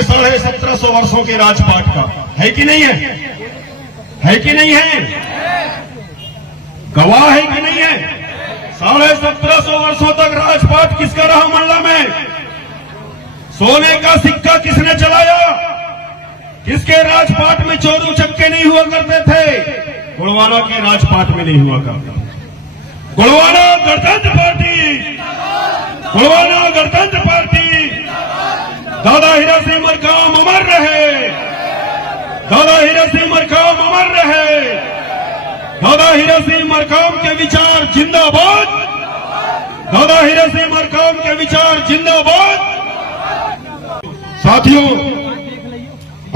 ये 1750 वर्षों के राजपाट का है कि नहीं है कि नहीं है? गवाह है कि नहीं है? 1750 वर्षों तक राजपाट किसका रहा मंडला में? सोने का सिक्का किसने चलाया? किसके राजपाट में चोर उचक्के नहीं हुआ करते थे? गोड़वाना के राजपाट में नहीं हुआ करते। गोड़वाना गणतंत्र पार्टी, गोड़वाना गणतंत्र पार्टी, दादा हीरा सिंह मरकाम अमर रहे, दादा हीरा सिंह मरकाम अमर रहे, दादा हीरा सिंह मरकाम के विचार जिंदाबाद, दादा हीरा सिंह मरकाम के विचार जिंदाबाद। साथियों,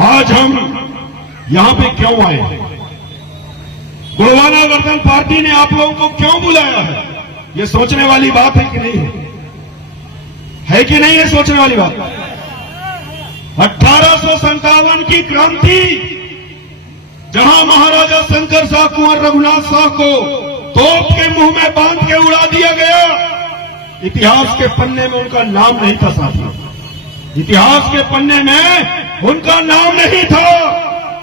आज हम यहां पे क्यों आए हैं? गोड़वाना गणतंत्र पार्टी ने आप लोगों को क्यों बुलाया है? ये सोचने वाली बात है कि नहीं है कि नहीं है सोचने वाली बात? 1857 की क्रांति, जहां महाराजा शंकर शाह कुंवर रघुनाथ शाह को तोप के मुंह में बांध के उड़ा दिया गया, इतिहास के पन्ने में उनका नाम नहीं था साथियों, इतिहास के पन्ने में उनका नाम नहीं था।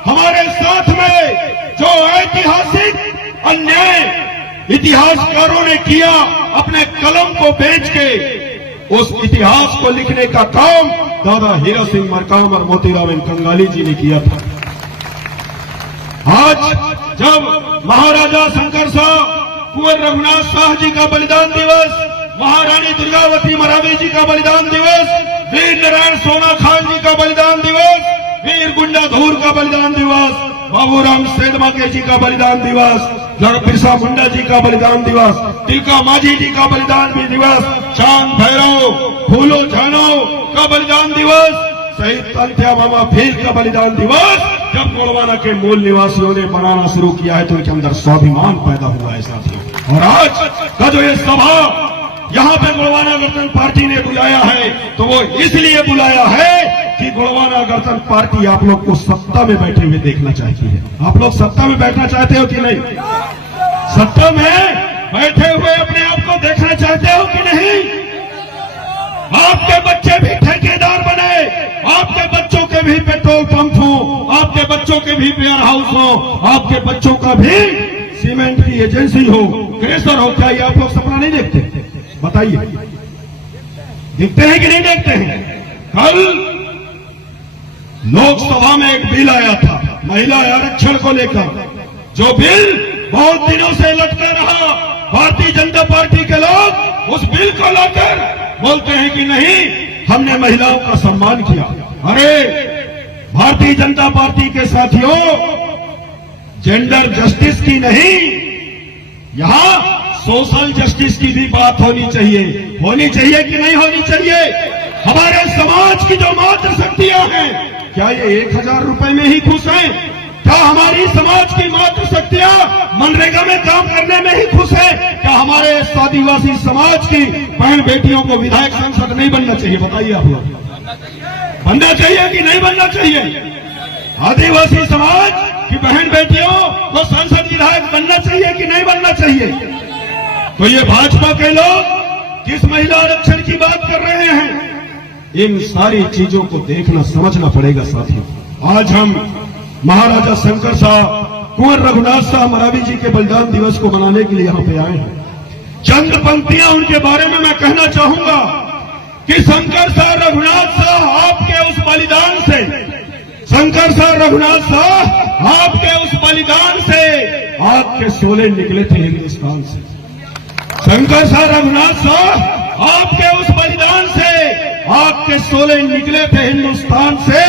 हमारे साथ में जो ऐतिहासिक अन्याय इतिहासकारों ने किया, अपने कलम को बेच के उस इतिहास को लिखने का काम दादा हीरा सिंह मरकाम और मोतीराम कंगाली जी ने किया था। आज जब महाराजा शंकर शाह कुंवर रघुनाथ शाह जी का बलिदान दिवस, महारानी दुर्गावती मरावी जी का बलिदान दिवस, वीर नारायण सोना खान जी का बलिदान दिवस, वीर गुंडाधूर का बलिदान दिवस, बाबूराम सेठमाके जी का बलिदान दिवस, बिरसा मुंडा जी का बलिदान दिवस, तिलका माझी जी का बलिदान दिवस, चांद भैरव फूलो झानो का बलिदान दिवस, शहीद तंत्या मामा भील का बलिदान दिवस जब गोड़वाना के मूल निवासियों ने मनाना शुरू किया है तो उनके अंदर स्वाभिमान पैदा हुआ है साथियों। और आज का जो ये सभा यहाँ पे गोड़वाना गणतंत्र पार्टी ने बुलाया है तो वो इसलिए बुलाया है कि गोड़वाना गणतंत्र पार्टी आप लोग को सत्ता में बैठे हुए देखना चाहती है। आप लोग सत्ता में बैठना चाहते हो कि नहीं? सत्ता में बैठे हुए अपने आप को देखना चाहते हो कि नहीं? आपके बच्चे भी ठेकेदार बने, आपके बच्चों के भी पेट्रोल पंप हो, आपके बच्चों के भी वेयर हाउस हो, आपके बच्चों का भी सीमेंट की एजेंसी हो, क्रेशर हो। क्या ये आप लोग सपना नहीं देखते? बताइए, देखते हैं कि नहीं देखते हैं? कल लोकसभा में एक बिल आया था महिला आरक्षण को लेकर, जो बिल बहुत दिनों से लटका रहा। भारतीय जनता पार्टी के लोग उस बिल को लाकर बोलते हैं कि नहीं, हमने महिलाओं का सम्मान किया। अरे भारतीय जनता पार्टी के साथियों, जेंडर जस्टिस की नहीं, यहां सोशल जस्टिस की भी बात होनी चाहिए कि नहीं होनी चाहिए? हमारे समाज की जो मातृ शक्तियां हैं, क्या ये 1000 रुपए में ही खुश हैं? क्या हमारी समाज की मातृ शक्तियां मनरेगा में काम करने में ही खुश है? क्या हमारे आदिवासी समाज की बहन बेटियों को विधायक सांसद नहीं बनना चाहिए? बताइए आप लोग, बनना चाहिए कि नहीं बनना चाहिए? आदिवासी समाज की बहन बेटियों को सांसद विधायक बनना चाहिए कि नहीं बनना चाहिए? तो ये भाजपा के लोग किस महिला आरक्षण की बात कर रहे हैं? इन सारी चीजों को देखना समझना पड़ेगा साथियों। आज हम महाराजा शंकर शाह कुंवर रघुनाथ शाह मरावी जी के बलिदान दिवस को मनाने के लिए यहाँ पे आए हैं। चंद पंक्तियां उनके बारे में मैं कहना चाहूंगा कि शंकर शाह रघुनाथ शाह आपके उस बलिदान से, शंकर शाह रघुनाथ शाह आपके उस बलिदान से आपके शोले निकले थे हिंदुस्तान से। शंकर शाह रघुनाथ शाह आपके उस बलिदान से आपके शोले निकले थे हिंदुस्तान से।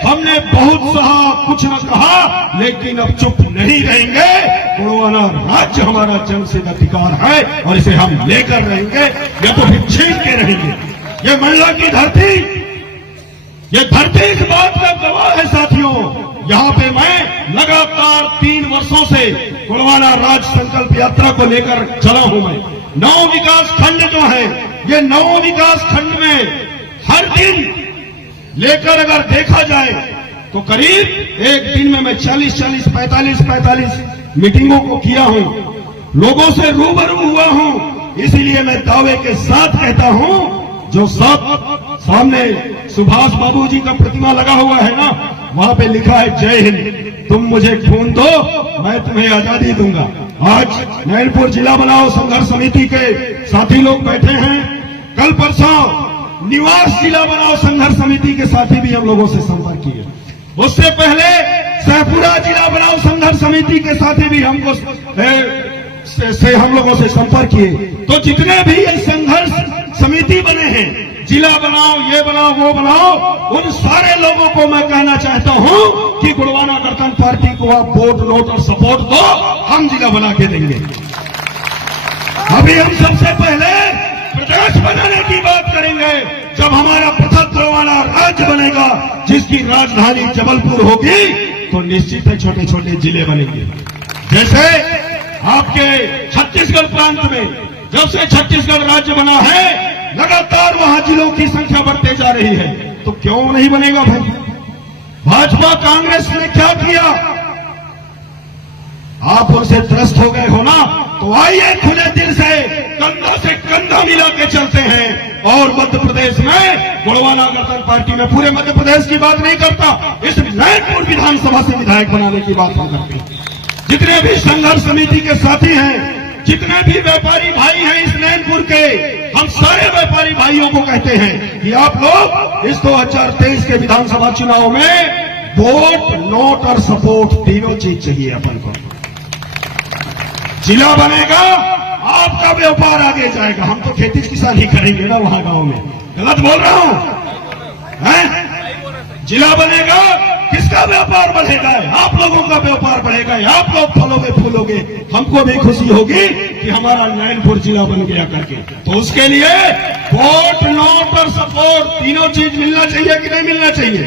हमने बहुत सहा, कुछ न कहा, लेकिन अब चुप नहीं रहेंगे। गोड़वाना राज्य हमारा जन्मसिद्ध अधिकार है और इसे हम लेकर रहेंगे, या तो फिर छीन के रहेंगे। ये मंडला की धरती, ये धरती इस बात का गवाह है साथियों। यहाँ पे मैं लगातार 3 वर्षों से गोड़वाना राज संकल्प यात्रा को लेकर चला हूं। मैं 9 विकास खंड जो है, ये 9 विकास खंड में हर दिन लेकर अगर देखा जाए तो करीब एक दिन में मैं 40-40, 45-45 मीटिंगों को किया हूं, लोगों से रूबरू हुआ हूं। इसीलिए मैं दावे के साथ कहता हूं, जो सब सामने सुभाष बाबू जी का प्रतिमा लगा हुआ है ना, वहां पे लिखा है जय हिंद, तुम मुझे खून दो मैं तुम्हें आजादी दूंगा। आज नैनपुर जिला बनाओ संघर्ष समिति के साथी लोग बैठे हैं, कल परसों निवास जिला बनाओ संघर्ष समिति के साथी भी हम लोगों से संपर्क किए, उससे पहले सहपुरा जिला बनाओ संघर्ष समिति के साथी भी हमको हम लोगों से संपर्क किए। तो जितने भी ये संघर्ष समिति बने हैं, जिला बनाओ, ये बनाओ, वो बनाओ, उन सारे लोगों को मैं कहना चाहता हूं कि गोंडवाना गणतंत्र पार्टी को आप वोट नोट और सपोर्ट दो, हम जिला बना के देंगे। अभी हम सबसे पहले प्रदेश बनाने की बात करेंगे, जब हमारा पृथक गोंडवाना राज्य बनेगा, जिसकी राजधानी जबलपुर होगी, तो निश्चित है छोटे छोटे जिले बनेंगे। जैसे आपके छत्तीसगढ़ प्रांत में जब से छत्तीसगढ़ राज्य बना है, लगातार वहां जिलों की संख्या बढ़ते जा रही है, तो क्यों नहीं बनेगा भाई? भाजपा कांग्रेस ने क्या किया? आप उनसे त्रस्त हो गए हो ना, तो आइए खुले दिल से कंधों से कंधा मिला के चलते हैं। और मध्य प्रदेश में गोंडवाना गणतंत्र पार्टी में, पूरे मध्य प्रदेश की बात नहीं करता, इस नैनपुर विधानसभा से विधायक बनाने की बात हम करते हैं। जितने भी संघर्ष समिति के साथी हैं, जितने भी व्यापारी भाई हैं इस नैनपुर के, हम सारे व्यापारी भाइयों को कहते हैं कि आप लोग इस 2023 के विधानसभा चुनाव में वोट नोट और सपोर्ट तीनों चीज चाहिए अपन को। जिला बनेगा, आपका व्यापार आगे जाएगा। हम तो खेती किसानी करेंगे ना वहां गांव में, गलत बोल रहा हूं हैं? जिला बनेगा, किसका व्यापार बढ़ेगा? आप लोगों का व्यापार बढ़ेगा, आप लोग फलोगे फूलोगे, हमको भी खुशी होगी कि हमारा नैनपुर जिला बन गया करके। तो उसके लिए वोट नोट और सपोर्ट तीनों चीज मिलना चाहिए कि नहीं मिलना चाहिए?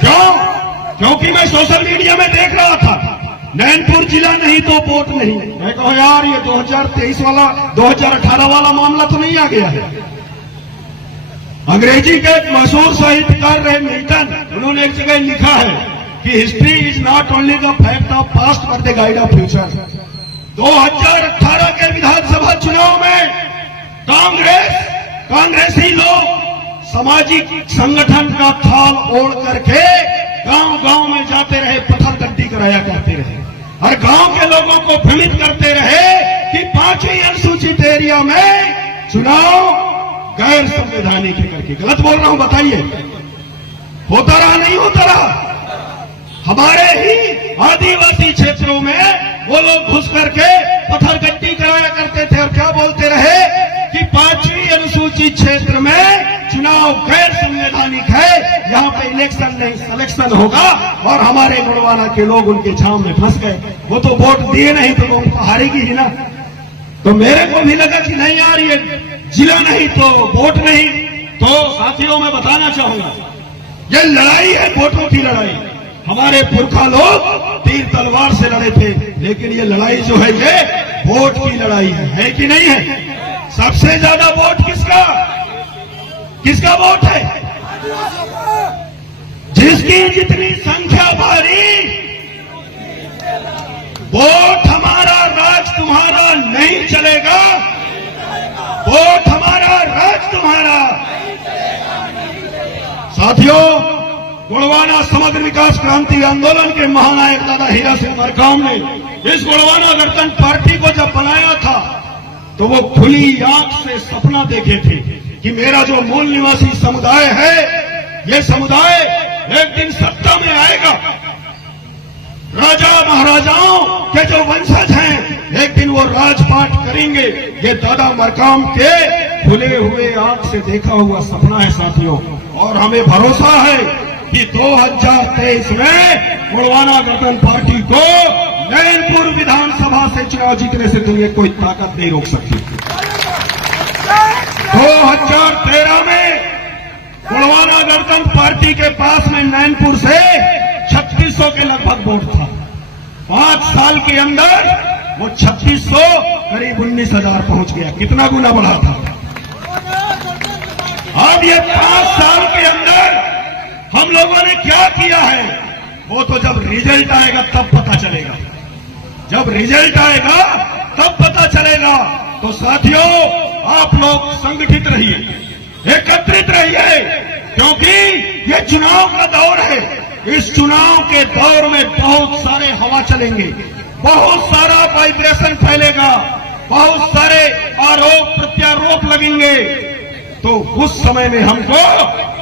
क्यों? क्योंकि मैं सोशल मीडिया में देख रहा था, नैनपुर जिला नहीं तो वोट नहीं। मैं कहा यार ये 2023 वाला 2018 वाला मामला तो नहीं आ गया है। अंग्रेजी के एक मशहूर साहित्यकार रहे मिल्टन, उन्होंने एक जगह लिखा है कि history is not only the fact of past but the guide of future. 2018 के विधानसभा चुनाव में कांग्रेसी लोग सामाजिक संगठन का थाल ओढ़ करके गांव गांव में जाते रहे, पत्थर गड्डी कराया करते रहे और गांव के लोगों को भ्रमित करते रहे कि 5वीं अनुसूचित एरिया में चुनाव गैर संवैधानिक है करके। गलत बोल रहा हूं? बताइए, होता रहा नहीं होता रहा? हमारे ही आदिवासी क्षेत्रों में वो लोग घुस करके पत्थर गड्डी कराया करते थे और क्या बोलते रहे कि 5वीं अनुसूचित क्षेत्र में चुनाव गैर संवैधानिक है, यहाँ पे इलेक्शन नहीं सिलेक्शन होगा। और हमारे गोंडवाना के लोग उनके छांव में फंस गए। वो तो वोट दिए नहीं तो उनको हारेगी ही ना। तो मेरे को भी लगा कि नहीं यार ये जिला नहीं तो वोट नहीं। तो साथियों मैं बताना चाहूंगा, ये लड़ाई है वोटों की लड़ाई। हमारे पुरखा लोग तीर तलवार से लड़े थे, लेकिन ये लड़ाई जो है ये वोट की लड़ाई है कि नहीं है? सबसे ज्यादा वोट किसका वोट है? जिसकी जितनी संख्या भारी, वोट हमारा राज तुम्हारा नहीं चलेगा, वोट हमारा राज तुम्हारा। साथियों, गोंडवाना समग्र विकास क्रांति आंदोलन के महानायक दादा हीरा सिंह मरकाम ने इस गोंडवाना गणतंत्र पार्टी को जब बनाया था तो वो खुली आंख से सपना देखे थे कि मेरा जो मूल निवासी समुदाय है, ये समुदाय एक दिन सत्ता में आएगा। राजा महाराजाओं के जो वंशज हैं एक दिन वो राजपाट करेंगे। ये दादा मरकाम के खुले हुए आंख से देखा हुआ सपना है साथियों। और हमें भरोसा है कि 2023 में गोंडवाना गणतंत्र पार्टी को नैनपुर विधानसभा से चुनाव जीतने से तुम्हें कोई ताकत नहीं रोक सकती। 2013 में गोंडवाना गणतंत्र पार्टी के पास में नैनपुर से 3600 के लगभग वोट था। 5 साल के अंदर वो 3600 करीब 19,000 पहुंच गया। कितना गुना बढ़ा था? अब ये 5 साल के अंदर हम लोगों ने क्या किया है, वो तो जब रिजल्ट आएगा तब पता चलेगा। जब रिजल्ट आएगा तब पता चलेगा। तो साथियों, आप लोग संगठित रहिए, एकत्रित रहिए, क्योंकि ये चुनाव का दौर है। इस चुनाव के दौर में बहुत सारे हवा चलेंगे, बहुत सारा वाइब्रेशन फैलेगा, बहुत सारे आरोप प्रत्यारोप लगेंगे। तो उस समय में हमको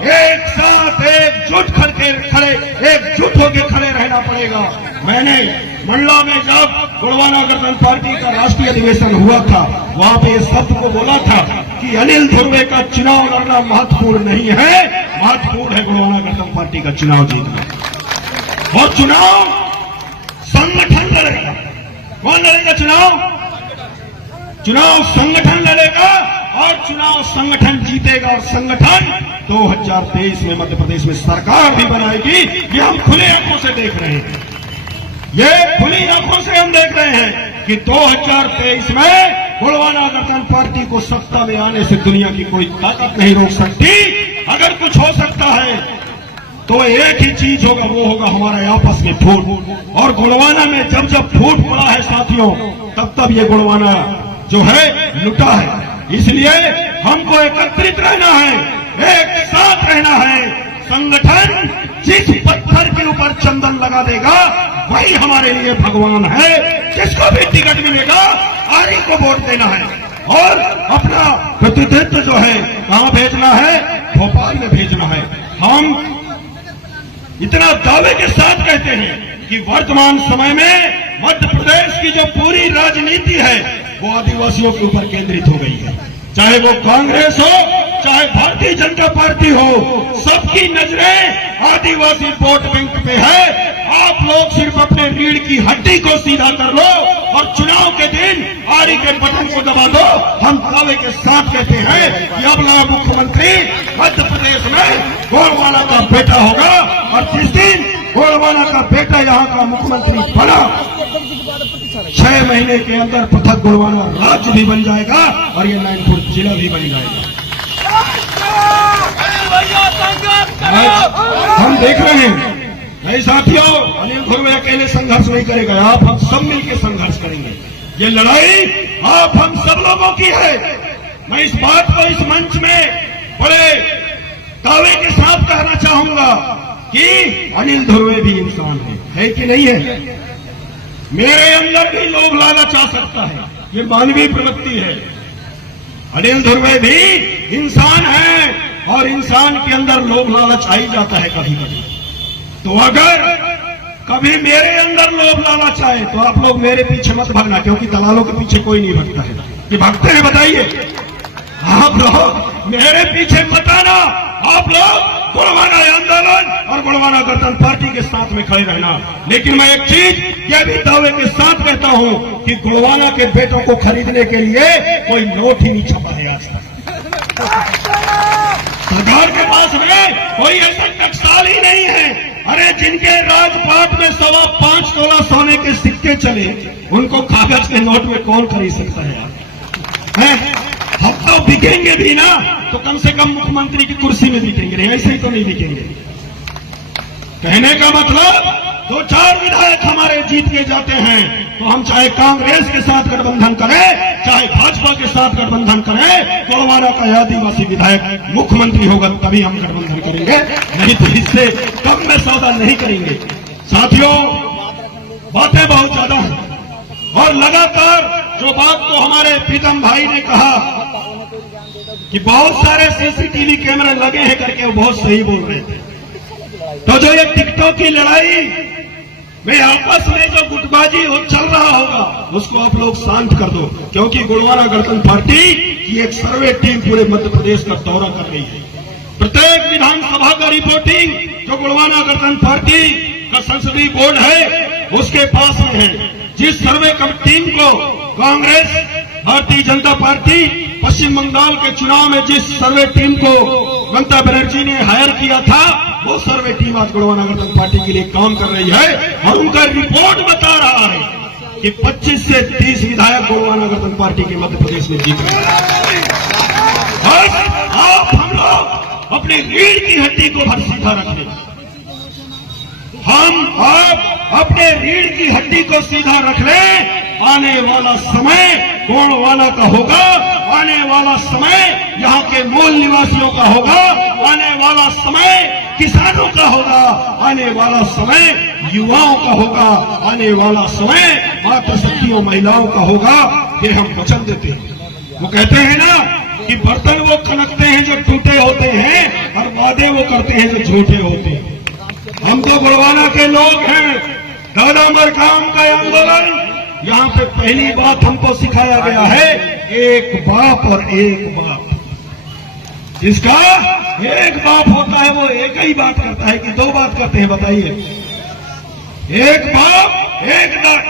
एक साथ एकजुट होकर खड़े रहना पड़ेगा। मैंने मंडला में जब गोंडवाना गणतंत्र पार्टी का राष्ट्रीय अधिवेशन हुआ था, वहां पे इस शब्द को बोला था कि अनिल धुर्वे का चुनाव लड़ना महत्वपूर्ण नहीं है, महत्वपूर्ण है गोंडवाना गणतंत्र पार्टी का चुनाव जीतना। और चुनाव संगठन लड़ेगा। कौन लड़ेगा चुनाव? चुनाव संगठन लड़ेगा और चुनाव संगठन जीतेगा। और संगठन 2023 में मध्य प्रदेश में सरकार भी बनाएगी। ये हम खुले आंखों से देख रहे हैं, ये खुली आंखों से हम देख रहे हैं कि 2023 में गोंडवाना गणतंत्र पार्टी को सत्ता में आने से दुनिया की कोई ताकत नहीं रोक सकती। अगर कुछ हो सकता है तो एक ही चीज होगा, वो होगा हमारे आपस में फूट। और गोंडवाना में जब जब फूट पड़ा है साथियों, तब तब ये गोंडवाना जो है लुटा है। इसलिए हमको एकत्रित रहना है, एक साथ रहना है। संगठन जिस पत्थर के ऊपर चंदन लगा देगा वही हमारे लिए भगवान है। जिसको भी टिकट मिलेगा आरी को वोट देना है और अपना प्रतिनिधित्व जो है कहां भेजना है? भोपाल में भेजना है। हम इतना दावे के साथ कहते हैं कि वर्तमान समय में मध्य प्रदेश की जो पूरी राजनीति है वो आदिवासियों के ऊपर केंद्रित हो गई है। चाहे वो कांग्रेस हो, चाहे भारतीय जनता पार्टी हो, सबकी नजरें आदिवासी वोट बैंक पे है। आप लोग सिर्फ अपने रीढ़ की हड्डी को सीधा कर लो और चुनाव के दिन आरी के बटन को दबा दो। हम दावे के साथ कहते हैं कि अगला मुख्यमंत्री मध्य प्रदेश में गोंडवाना का बेटा होगा। और जिस दिन गोंडवाना का बेटा यहाँ का मुख्यमंत्री बना, 6 महीने के अंदर पृथक गोंडवाना राज्य भी बन जाएगा और ये नारायणपुर जिला भी बन जाएगा। हम देख रहे हैं नहीं साथियों, अनिल धुर्वे अकेले संघर्ष नहीं करेगा, आप हम सब मिलकर संघर्ष करेंगे। ये लड़ाई आप हम सब लोगों की है। मैं इस बात को इस मंच में बड़े दावे के साथ कहना चाहूंगा कि अनिल धुर्वे भी इंसान है कि नहीं है? मेरे अंदर भी लोभ लालच आ सकता है, ये मानवीय प्रवृत्ति है। अनिल धुर्वे भी इंसान है और इंसान के अंदर लोभ लालच आ ही जाता है कभी कभी। तो अगर कभी मेरे अंदर लोभ लालच आए तो आप लोग मेरे पीछे मत भागना, क्योंकि दलालों के पीछे कोई नहीं भागता है। कि भागते हैं बताइए? आप लोग मेरे पीछे मत आना। आप लोग गोंडवाना आंदोलन और गोंडवाना गणतंत्र पार्टी के साथ में खड़े रहना। लेकिन मैं एक चीज यह भी दावे के साथ कहता हूं कि गोंडवाना के बेटों को खरीदने के लिए कोई नोट ही नहीं छपा है आज तक। सरकार के पास में कोई ऐसा टकसाल ही नहीं है। अरे जिनके राजपाट में 5.25 तोला सोने के सिक्के चले, उनको कागज के नोट में कौन खरीद सकता है? हम तो बिकेंगे भी ना तो कम से कम मुख्यमंत्री की कुर्सी में बिकेंगे, नहीं ऐसे ही तो नहीं बिकेंगे। कहने का मतलब 2-4 विधायक हमारे जीत के जाते हैं तो हम चाहे कांग्रेस के साथ गठबंधन करें, चाहे भाजपा के साथ गठबंधन करें, गोंडवाना का आदिवासी विधायक मुख्यमंत्री होगा तभी हम गठबंधन करेंगे, नहीं तो इससे कम में सौदा नहीं करेंगे। साथियों, बातें बहुत ज्यादा हैं और लगातार जो बात तो हमारे प्रीतम भाई ने कहा कि बहुत सारे सीसीटीवी कैमरे लगे हैं करके वो बहुत सही बोल रहे थे। तो जो ये टिकटों की लड़ाई में आपस में जो गुटबाजी चल रहा होगा उसको आप लोग शांत कर दो, क्योंकि गोंडवाना गणतंत्र पार्टी की एक सर्वे टीम पूरे मध्य प्रदेश का दौरा कर रही है। प्रत्येक विधानसभा का रिपोर्टिंग जो गोंडवाना गणतंत्र पार्टी का संसदीय बोर्ड है उसके पास में है। जिस सर्वे टीम को कांग्रेस, भारतीय जनता पार्टी पश्चिम बंगाल के चुनाव में जिस सर्वे टीम को ममता बनर्जी ने हायर किया था, वो सर्वे टीम आज गोंडवाना गणतंत्र पार्टी के लिए काम कर रही है और उनका रिपोर्ट बता रहा है कि 25 से 30 विधायक गोंडवाना गणतंत्र पार्टी के मध्य प्रदेश में जीत रहे हैं। आप हम लोग अपनी रीढ़ की हड्डी को भर सीधा रखें। हम आप अपने रीढ़ की हड्डी को सीधा रख लें। आने वाला समय गोंडवाना का होगा, आने वाला समय यहाँ के मूल निवासियों का होगा, आने वाला समय किसानों का होगा, आने वाला समय युवाओं का होगा, आने वाला समय माता शक्तियों महिलाओं का होगा। ये हम वचन देते हैं। वो कहते हैं ना कि बर्तन वो खनकते हैं जो टूटे होते हैं और वादे वो करते हैं जो झूठे होते हैं। हम तो गुड़वाना के लोग हैं। दादा मरकाम का आंदोलन, यहाँ पे पहली बात हमको सिखाया गया है, एक बाप और एक बाप। जिसका एक बाप होता है वो एक ही बात करता है कि दो बात करते हैं, बताइए? एक बाप एक बात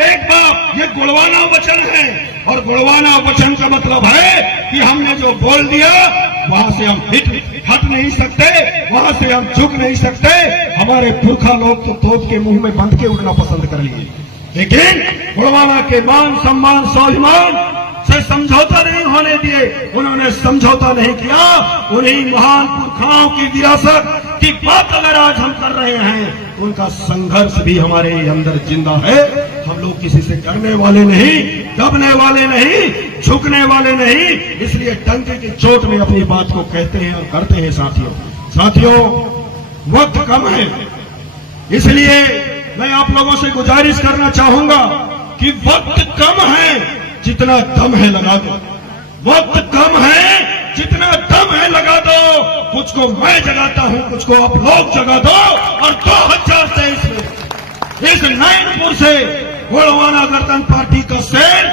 एक बाप, ये गुड़वाना वचन है। और गुड़वाना वचन का मतलब है कि हमने जो बोल दिया वहां से हम हट नहीं सकते, वहां से हम झुक नहीं सकते। हमारे पुरखा लोग तो तोप के मुंह में बंद के उड़ना पसंद कर लिए, लेकिन गुड़वाना के मान सम्मान स्वाभिमान से समझौता नहीं होने दिए। उन्होंने समझौता नहीं किया। उन्हीं महान पुरखाओं की विरासत की बात अगर आज हम कर रहे हैं, उनका संघर्ष भी हमारे अंदर जिंदा है। हम लोग किसी से डरने वाले नहीं, दबने वाले नहीं, झुकने वाले नहीं। इसलिए डंके की चोट में अपनी बात को कहते हैं और करते हैं। साथियों, वक्त कम है, इसलिए मैं आप लोगों से गुजारिश करना चाहूंगा कि वक्त कम है, जितना दम है लगा दो। वक्त कम है, जितना दम है लगा दो। कुछ को मैं जगाता हूं, कुछ को आप लोग जगा दो। और 2023 में इस नैनपुर से गुड़वाना गणतंत्र पार्टी का शेर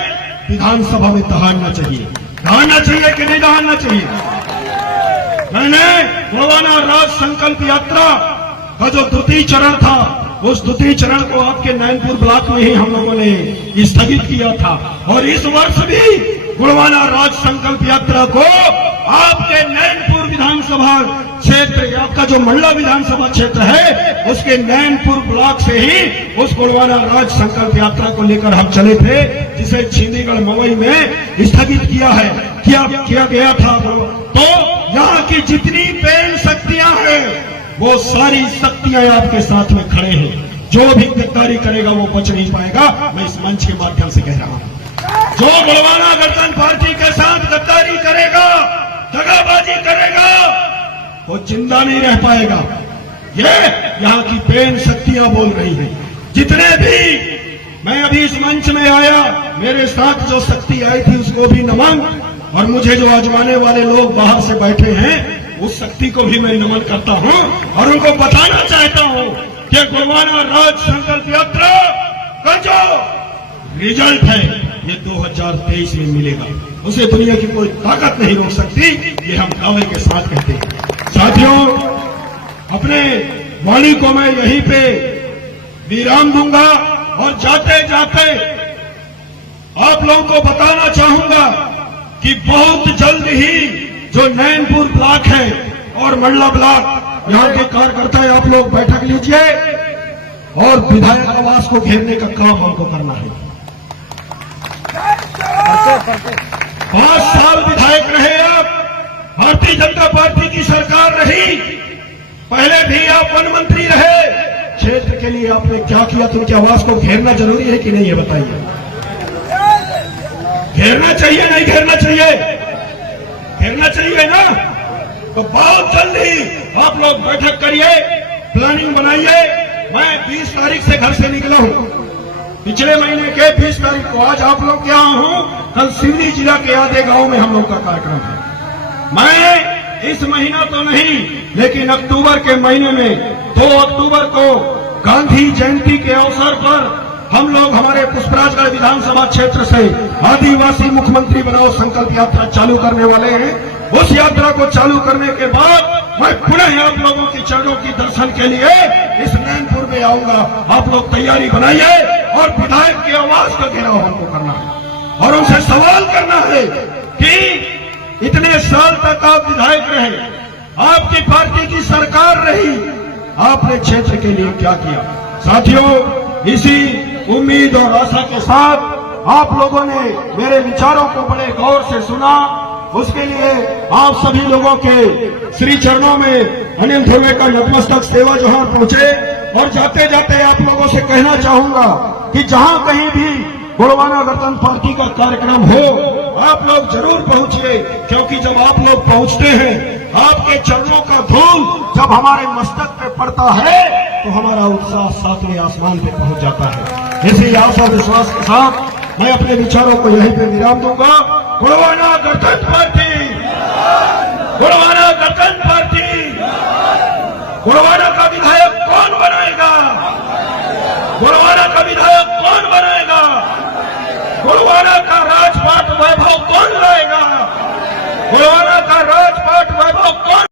विधानसभा में दहाड़ना चाहिए। दहाड़ना चाहिए कि नहीं दहाड़ना चाहिए? मैंने गुड़वाना राज संकल्प यात्रा का जो द्वितीय चरण था, उस द्वितीय चरण को आपके नैनपुर ब्लॉक में ही हम लोगों ने स्थगित किया था। और इस वर्ष भी गुड़वाना राज संकल्प यात्रा को आपके नैनपुर विधानसभा क्षेत्र, आपका जो मंडला विधानसभा क्षेत्र है, उसके नैनपुर ब्लॉक से ही उस गुड़वाना राज संकल्प यात्रा को लेकर हम चले थे, जिसे छिंदीगढ़ मवई में स्थगित किया गया था। तो यहाँ की जितनी पेन शक्तियां हैं, वो सारी शक्तियां आपके साथ में खड़े हैं। जो भी गद्दारी करेगा वो बच नहीं पाएगा। मैं इस मंच के माध्यम से कह रहा हूं, जो गुड़वाना गणतंत्र पार्टी के साथ गद्दारी करेगा, दगाबाजी करेगा, वो जिंदा नहीं रह पाएगा। ये यहाँ की पेन शक्तियां बोल रही हैं। जितने भी, मैं अभी इस मंच में आया, मेरे साथ जो शक्ति आई थी उसको भी नमन, और मुझे जो आजमाने वाले लोग बाहर से बैठे हैं उस शक्ति को भी मैं नमन करता हूं। और उनको बताना चाहता हूं कि गुड़वाना राज संकल्प यात्रा का जो रिजल्ट है ये 2023 में मिलेगा। उसे दुनिया की कोई ताकत नहीं रोक सकती। ये हम दावे के साथ कहते हैं। साथियों, अपने वाणी को मैं यहीं पे विराम दूंगा और जाते जाते आप लोगों को बताना चाहूंगा कि बहुत जल्द ही जो नैनपुर ब्लॉक है और मंडला ब्लॉक, यहाँ के कार्यकर्ता आप लोग बैठक लीजिए और विधायक आवास को घेरने का काम हमको करना है। 5 साल विधायक रहे आप, भारतीय जनता पार्टी की सरकार रही, पहले भी आप वन मंत्री रहे। क्षेत्र के लिए आपने क्या किया? तो उनके आवास को घेरना जरूरी है कि नहीं है, बताइए? घेरना चाहिए नहीं घेरना चाहिए? घेरना चाहिए ना। तो बहुत जल्दी आप लोग बैठक करिए, प्लानिंग बनाइए। मैं 20 तारीख से घर से निकला हूं, पिछले महीने के 20 तारीख को। आज आप लोग क्या हूं, कल सिवनी जिला के आधे गांव में हम लोग का कार्यक्रम है। मैं इस महीना तो नहीं, लेकिन अक्टूबर के महीने में 2 अक्टूबर को गांधी जयंती के अवसर पर हम लोग हमारे पुष्पराजगढ़ विधानसभा क्षेत्र से आदिवासी मुख्यमंत्री बनाओ संकल्प यात्रा चालू करने वाले हैं। उस यात्रा को चालू करने के बाद मैं पुनः आप लोगों के चरणों की दर्शन के लिए इस नैनपुर में आऊंगा। आप लोग तैयारी बनाइए और विधायक के आवास का घेराव हमको करना है और उनसे सवाल करना है कि इतने साल तक आप विधायक रहे, आपकी पार्टी की सरकार रही, आपने क्षेत्र के लिए क्या किया? साथियों, इसी उम्मीद और आशा के साथ आप लोगों ने मेरे विचारों को बड़े गौर से सुना। उसके लिए आप सभी लोगों के श्री चरणों में अनिल ध्रुवे का नतमस्तक सेवा जोहार पहुंचे। और जाते जाते आप लोगों से कहना चाहूंगा कि जहां कहीं भी गुड़वाना गणतंत्र पार्टी का कार्यक्रम हो, आप लोग जरूर पहुंचिए, क्योंकि जब आप लोग पहुंचते हैं, आपके चरणों का धूल जब हमारे मस्तक पे पड़ता है तो हमारा उत्साह सातवें आसमान पे पहुंच जाता है। इसी आशा विश्वास के साथ मैं अपने विचारों को यहीं पे विराम दूंगा। गुड़वाना गणतंत्र पार्टी, गुड़वाना गणतंत्र पार्टी। गुड़वाना का विधायक कौन बनाएगा? गुड़वाना का विधायक कौन बनाएगा? गुड़वाना का राजपाट वैभव कौन लाएगा? गुड़वाना का राजपाट वैभव कौन